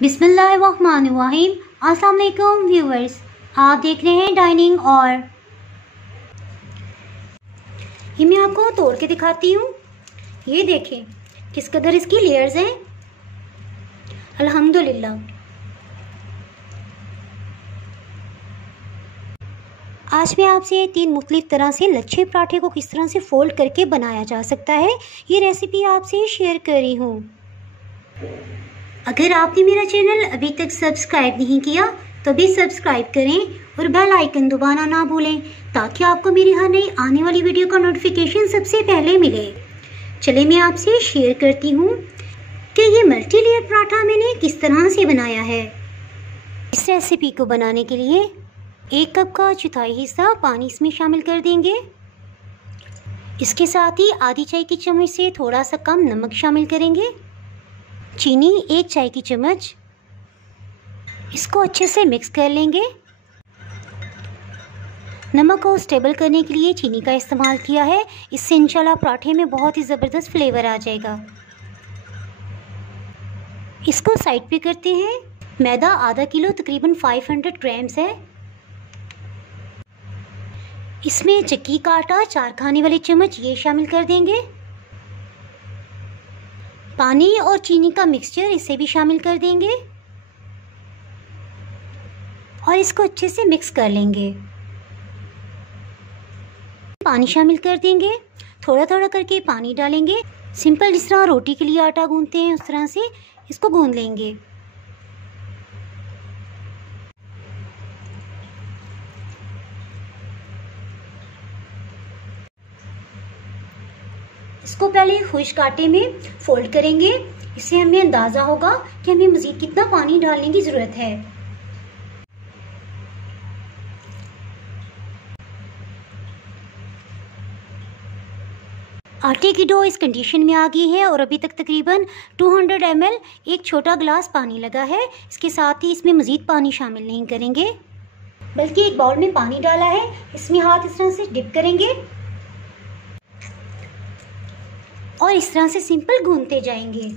बिस्मिल्लाहिर्रहमानिर्रहीम। अस्सलाम वालेकुम व्यूअर्स, आप देख रहे हैं डाइनिंग। और ये मैं आपको तोड़ के दिखाती हूँ। ये देखें किस कदर इसकी लेयर्स हैं। अल्हम्दुलिल्लाह। आज मैं आपसे 3 मुख्तलिफ तरह से लच्छे पराठे को किस तरह से फोल्ड करके बनाया जा सकता है, ये रेसिपी आपसे शेयर कर रही हूँ। अगर आपने मेरा चैनल अभी तक सब्सक्राइब नहीं किया तो भी सब्सक्राइब करें और बेल आइकन दबाना ना भूलें, ताकि आपको मेरी हर नई आने वाली वीडियो का नोटिफिकेशन सबसे पहले मिले। चलिए मैं आपसे शेयर करती हूँ कि ये मल्टी लेयर पराठा मैंने किस तरह से बनाया है। इस रेसिपी को बनाने के लिए 1 कप का चौथाई हिस्सा पानी इसमें शामिल कर देंगे। इसके साथ ही आधी चाय की चम्मच से थोड़ा सा कम नमक शामिल करेंगे। चीनी 1 चाय की चम्मच। इसको अच्छे से मिक्स कर लेंगे। नमक को स्टेबल करने के लिए चीनी का इस्तेमाल किया है, इससे इंशाल्लाह पराठे में बहुत ही ज़बरदस्त फ्लेवर आ जाएगा। इसको साइड पे करते हैं। मैदा आधा किलो तकरीबन 500 ग्राम्स है। इसमें चक्की का आटा 4 खाने वाले चम्मच ये शामिल कर देंगे। पानी और चीनी का मिक्सचर इसे भी शामिल कर देंगे और इसको अच्छे से मिक्स कर लेंगे। पानी शामिल कर देंगे, थोड़ा थोड़ा करके पानी डालेंगे। सिंपल जिस तरह रोटी के लिए आटा गूंथते हैं उस तरह से इसको गूंथ लेंगे। इसको पहले खुश्क आटे में फोल्ड करेंगे। इससे हमें अंदाज़ा होगा कि हमें मज़ीद कितना पानी डालने की ज़रूरत है। आटे की डो इस कंडीशन में आ गई है और अभी तक तकरीबन 200 ml 1 छोटा गिलास पानी लगा है। इसके साथ ही इसमें मज़ीद पानी शामिल नहीं करेंगे, बल्कि एक बाउल में पानी डाला है। इसमें हाथ इस तरह से डिप करेंगे और इस तरह से सिंपल गूंथते जाएंगे।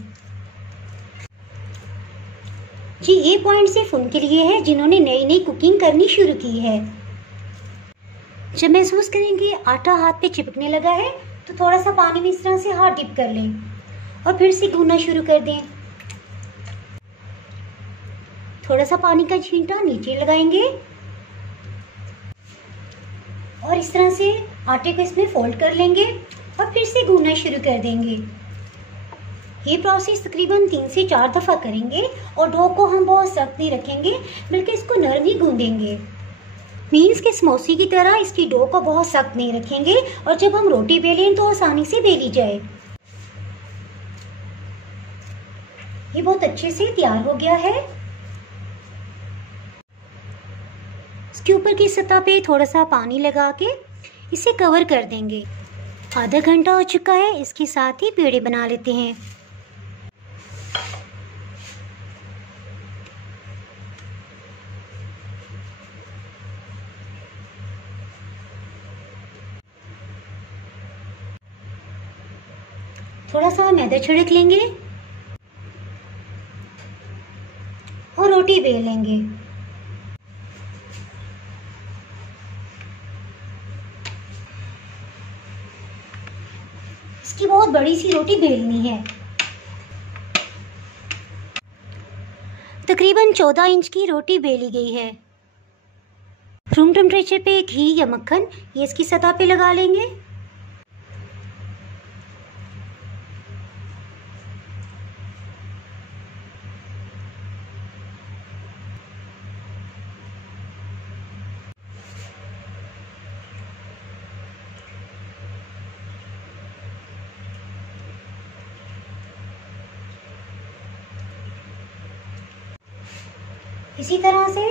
जी ये पॉइंट सिर्फ उनके लिए है जिन्होंने नई नई कुकिंग करनी शुरू की है। जब महसूस करेंगे आटा हाथ पे चिपकने लगा है तो थोड़ा सा पानी में इस तरह से हाथ डिप कर लें और फिर से गूंथना शुरू कर दें। थोड़ा सा पानी का छींटा नीचे लगाएंगे और इस तरह से आटे को इसमें फोल्ड कर लेंगे और फिर से गूंथना शुरू कर देंगे। ये प्रोसेस तकरीबन 3 से 4 दफ़ा करेंगे और डो को हम बहुत सख्त नहीं रखेंगे, बल्कि इसको नरम ही गूंदेंगे। मीन्स के समोसे की तरह इसकी डो को बहुत सख्त नहीं रखेंगे और जब हम रोटी बेलें तो आसानी से बेली जाए। ये बहुत अच्छे से तैयार हो गया है। इसके ऊपर की सतह पे थोड़ा सा पानी लगा के इसे कवर कर देंगे। आधा घंटा हो चुका है, इसके साथ ही पेड़े बना लेते हैं। थोड़ा सा मैदा छिड़क लेंगे और रोटी बेल लेंगे। इसकी बहुत बड़ी सी रोटी बेलनी है। तकरीबन 14 इंच की रोटी बेली गई है। रूम टेम्परेचर पे घी या मक्खन ये इसकी सतह पे लगा लेंगे। इसी तरह से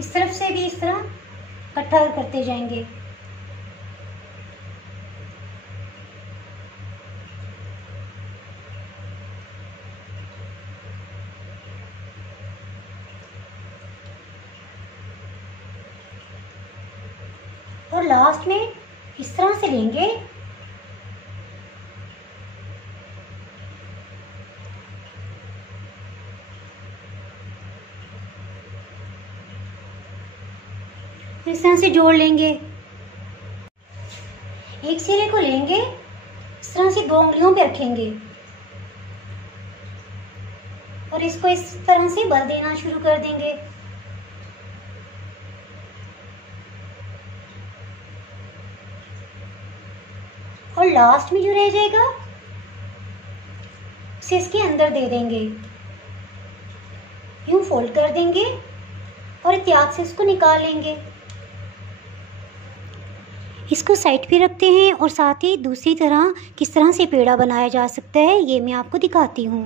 इस तरफ से भी इस तरह इकट्ठा करते जाएंगे। और लास्ट में इस तरह से लेंगे इस तरह से जोड़ लेंगे। एक सिरे को लेंगे, इस तरह से 2 उंगलियों पे रखेंगे और इसको इस तरह से बल देना शुरू कर देंगे। और लास्ट में जो रह जाएगा उसे इसके अंदर दे देंगे, यूं फोल्ड कर देंगे और एहतियात से इसको निकाल लेंगे। इसको साइड पे रखते हैं और साथ ही दूसरी तरह किस तरह से पेड़ा बनाया जा सकता है ये मैं आपको दिखाती हूँ।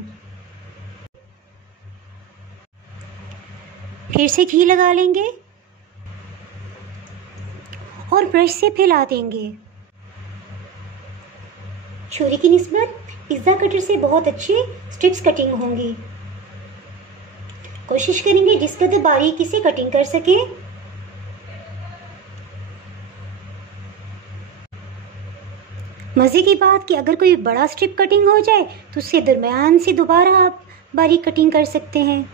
फिर से घी लगा लेंगे और ब्रश से फैला देंगे। छुरी की निस्बत पिज़्ज़ा कटर से बहुत अच्छी स्ट्रिप्स कटिंग होंगी। कोशिश करेंगे जिस कदर बारीकी से कटिंग कर सके। मज़े की बात कि अगर कोई बड़ा स्ट्रिप कटिंग हो जाए तो उससे दरमियान से दोबारा आप बारीक कटिंग कर सकते हैं।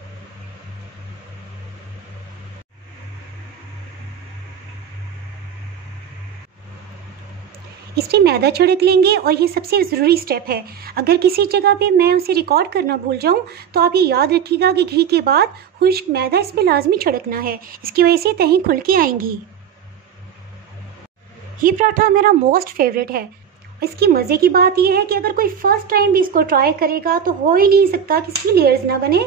इस पर मैदा छिड़क लेंगे और ये सबसे ज़रूरी स्टेप है। अगर किसी जगह पे मैं उसे रिकॉर्ड करना भूल जाऊं तो आप ये याद रखिएगा कि घी के बाद खुश्क मैदा इस पर लाजमी छिड़कना है, इसकी वजह से तहें खुल के आएंगी। ये पराठा मेरा मोस्ट फेवरेट है। इसकी मज़े की बात यह है कि अगर कोई फर्स्ट टाइम भी इसको ट्राई करेगा तो हो ही नहीं सकता कि इसकी लेयर्स ना बने।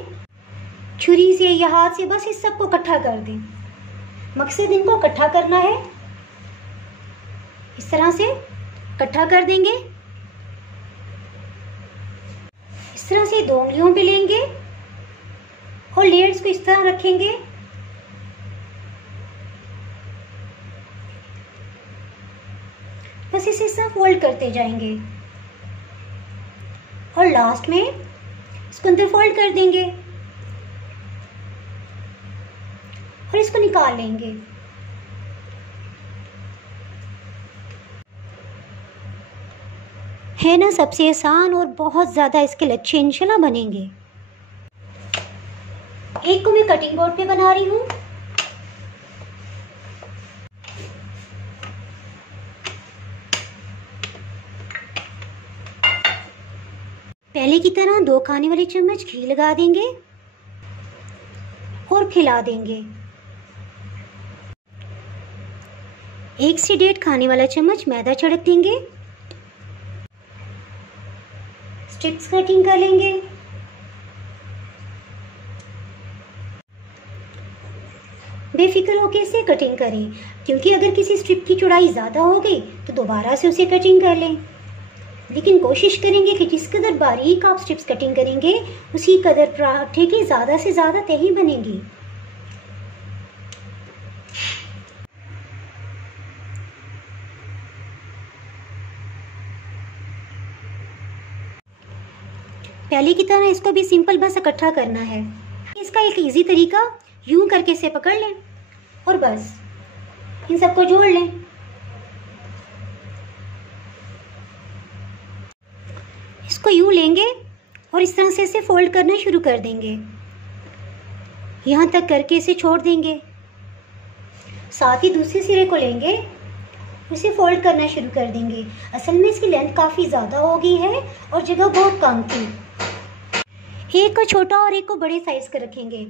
छुरी से या हाथ से बस इस सबको इकट्ठा कर दें। मकसद इनको इकट्ठा करना है, इस तरह से इकट्ठा कर देंगे। इस तरह से 2 उंगलियों पे लेंगे और लेयर्स को इस तरह रखेंगे। बस इसे सब फोल्ड करते जाएंगे और लास्ट में इसको अंदर फोल्ड कर देंगे और इसको निकाल लेंगे। है ना सबसे आसान और बहुत ज़्यादा इसके लच्छे इंशाल्लाह बनेंगे। एक को मैं कटिंग बोर्ड पे बना रही हूँ। पहले की तरह 2 खाने वाले चम्मच घी लगा देंगे और फैला देंगे। 1 से 1.5 खाने वाला चम्मच मैदा छिड़क देंगे। स्ट्रिप्स कटिंग कर लेंगे। बेफिक्र होकर इसे कटिंग करें, क्योंकि अगर किसी स्ट्रिप की चौड़ाई ज़्यादा हो गई तो दोबारा से उसे कटिंग कर लें। लेकिन कोशिश करेंगे कि जिस कदर बारीक आप स्ट्रिप्स कटिंग करेंगे उसी कदर पराठे की ज़्यादा से ज़्यादा तही बनेगी। पहले की तरह इसको भी सिंपल बस इकट्ठा करना है। इसका एक इजी तरीका, यूं करके इसे पकड़ लें और बस इन सबको जोड़ लें। इसको यूं लेंगे और इस तरह से इसे फोल्ड करना शुरू कर देंगे। यहाँ तक करके इसे छोड़ देंगे। साथ ही दूसरे सिरे को लेंगे, उसे फोल्ड करना शुरू कर देंगे। असल में इसकी लेंथ काफ़ी ज़्यादा हो गई है और जगह बहुत कम थी। एक को छोटा और एक को बड़े साइज का रखेंगे।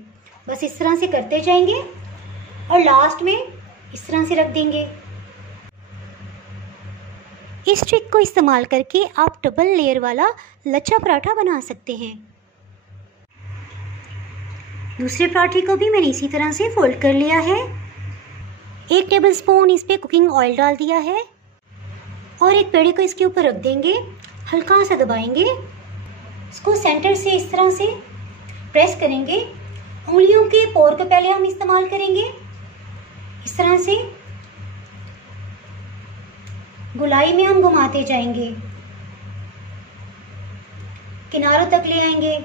बस इस तरह से करते जाएंगे और लास्ट में इस तरह से रख देंगे। इस ट्रिक को इस्तेमाल करके आप डबल लेयर वाला लच्छा पराठा बना सकते हैं। दूसरे पराठे को भी मैंने इसी तरह से फोल्ड कर लिया है। 1 टेबलस्पून इस पे कुकिंग ऑयल डाल दिया है और एक पेड़े को इसके ऊपर रख देंगे। हल्का सा दबाएंगे, इसको सेंटर से इस तरह से प्रेस करेंगे। उंगलियों के पोर को पहले हम इस्तेमाल करेंगे। इस तरह से गोलाई में हम घुमाते जाएंगे, किनारों तक ले आएंगे।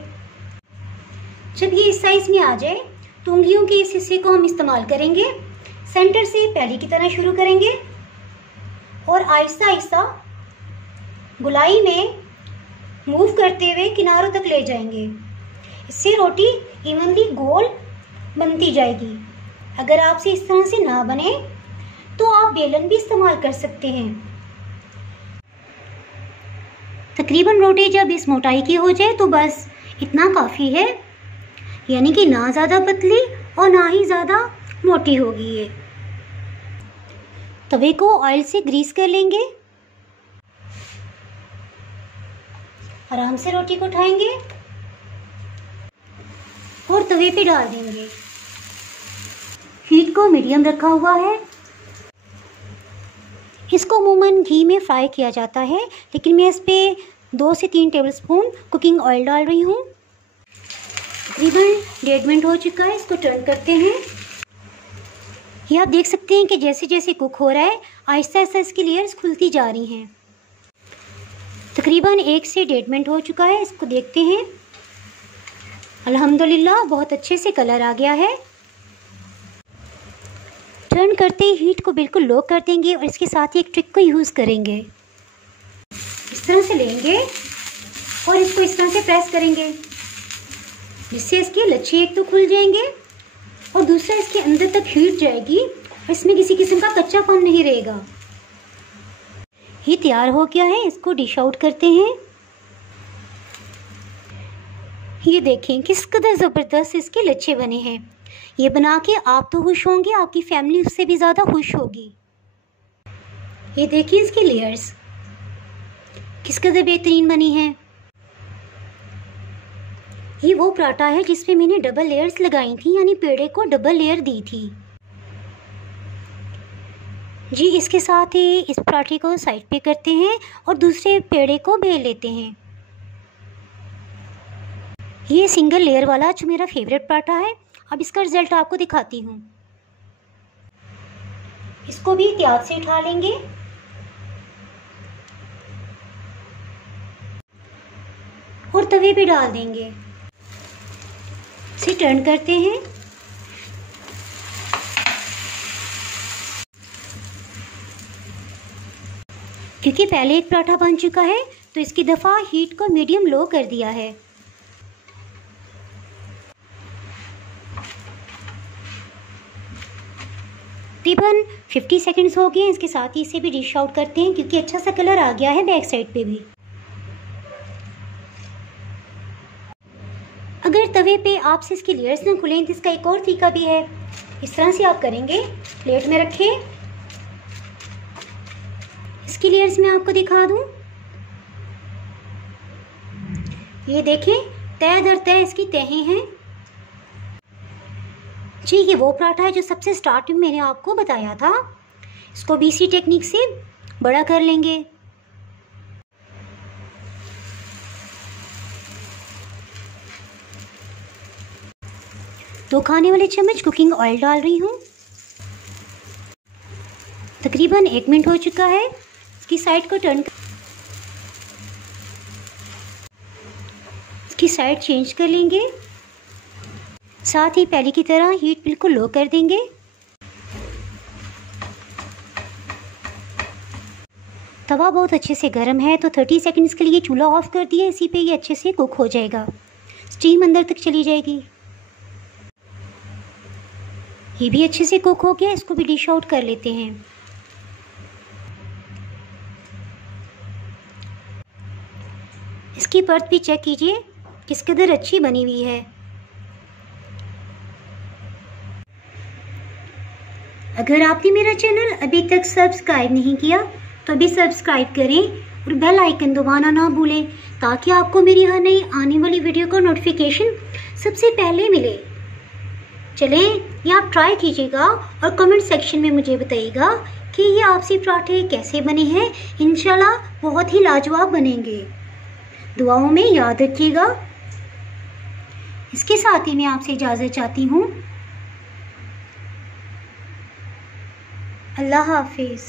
जब ये इस साइज में आ जाए तो उंगलियों के इस हिस्से को हम इस्तेमाल करेंगे। सेंटर से पहले की तरह शुरू करेंगे और आहिस्ता आहिस्ता गोलाई में मूव करते हुए किनारों तक ले जाएंगे। इससे रोटी इवनली गोल बनती जाएगी। अगर आपसे इस तरह से ना बने तो आप बेलन भी इस्तेमाल कर सकते हैं। तकरीबन रोटी जब इस मोटाई की हो जाए तो बस इतना काफ़ी है, यानी कि ना ज़्यादा पतली और ना ही ज़्यादा मोटी होगी ये। तवे को ऑयल से ग्रीस कर लेंगे, आराम से रोटी को उठाएंगे और तवे पे डाल देंगे। हीट को मीडियम रखा हुआ है। इसको अमूमन घी में फ्राई किया जाता है, लेकिन मैं इस पे 2 से 3 टेबलस्पून कुकिंग ऑयल डाल रही हूँ। तकरीबन 1.5 मिनट हो चुका है। इसको टर्न करते हैं। ये आप देख सकते हैं कि जैसे जैसे कुक हो रहा है आहिस्ता आहिस्ता इसकी लेयर्स खुलती जा रही हैं। तकरीबन 1 से 1.5 मिनट हो चुका है। इसको देखते हैं। अल्हम्दुलिल्लाह बहुत अच्छे से कलर आ गया है। टर्न करते ही हीट को बिल्कुल लो कर देंगे और इसके साथ ही एक ट्रिक को यूज़ करेंगे। इस तरह से लेंगे और इसको इस तरह से प्रेस करेंगे, जिससे इसके लच्छे एक तो खुल जाएंगे और दूसरा इसके अंदर तक हीट जाएगी और इसमें किसी किस्म का कच्चापन नहीं रहेगा। ये तैयार हो गया है। इसको डिश आउट करते हैं। ये देखें किस कदर ज़बरदस्त इसके लच्छे बने हैं। ये बना के आप तो खुश होंगे, आपकी फैमिली उससे भी ज़्यादा खुश होगी। ये देखिए इसकी लेयर्स किस कदर बेहतरीन बनी हैं। ये वो पराठा है जिसमें मैंने डबल लेयर्स लगाई थी, यानी पेड़े को डबल लेयर दी थी जी। इसके साथ ही इस पराठे को साइड पे करते हैं और दूसरे पेड़े को बेल लेते हैं। ये सिंगल लेयर वाला जो मेरा फेवरेट पराठा है। अब इसका रिजल्ट आपको दिखाती हूँ। इसको भी एहतियात से उठा लेंगे और तवे पे डाल देंगे। इसे टर्न करते हैं। क्योंकि पहले एक पराठा बन चुका है तो इसकी दफ़ा हीट को मीडियम लो कर दिया है। तकरीबन 50 सेकंड्स हो गए। इसके साथ ही इसे भी डिश आउट करते हैं, क्योंकि अच्छा सा कलर आ गया है बैक साइड पे भी। अगर तवे पे आपसे इसकी लेयर्स ना खुलें तो इसका एक और तरीका भी है। इस तरह से आप करेंगे, प्लेट में रखें। इसकी लेयर्स मैं आपको दिखा दूं। ये देखें तय दर तय इसकी तहें हैं जी। ये वो पराठा है जो सबसे स्टार्ट में मैंने आपको बताया था। इसको भी इसी टेक्निक से बड़ा कर लेंगे। दो खाने वाले चम्मच कुकिंग ऑयल डाल रही हूँ। तकरीबन 1 मिनट हो चुका है। इसकी साइड को टर्न, इसकी साइड चेंज कर लेंगे। साथ ही पहले की तरह हीट बिल्कुल लो कर देंगे। तवा बहुत अच्छे से गर्म है तो 30 सेकंड्स के लिए चूल्हा ऑफ कर दिया। इसी पे ये अच्छे से कुक हो जाएगा, स्टीम अंदर तक चली जाएगी। ये भी अच्छे से कुक हो गया। इसको भी डिश आउट कर लेते हैं। इसकी परत भी चेक कीजिए किस कदर अच्छी बनी हुई है। अगर आपने मेरा चैनल अभी तक सब्सक्राइब नहीं किया तो अभी सब्सक्राइब करें और बेल आइकन दबाना ना भूलें, ताकि आपको मेरी हर नई आने वाली वीडियो का नोटिफिकेशन सबसे पहले मिले। चलें, ये आप ट्राई कीजिएगा और कमेंट सेक्शन में मुझे बताइएगा कि ये आपसी पराठे कैसे बने हैं। इंशाल्लाह बहुत ही लाजवाब बनेंगे। दुआओं में याद रखिएगा। इसके साथ ही मैं आपसे इजाज़त चाहती हूँ। अल्लाह हाफिज़।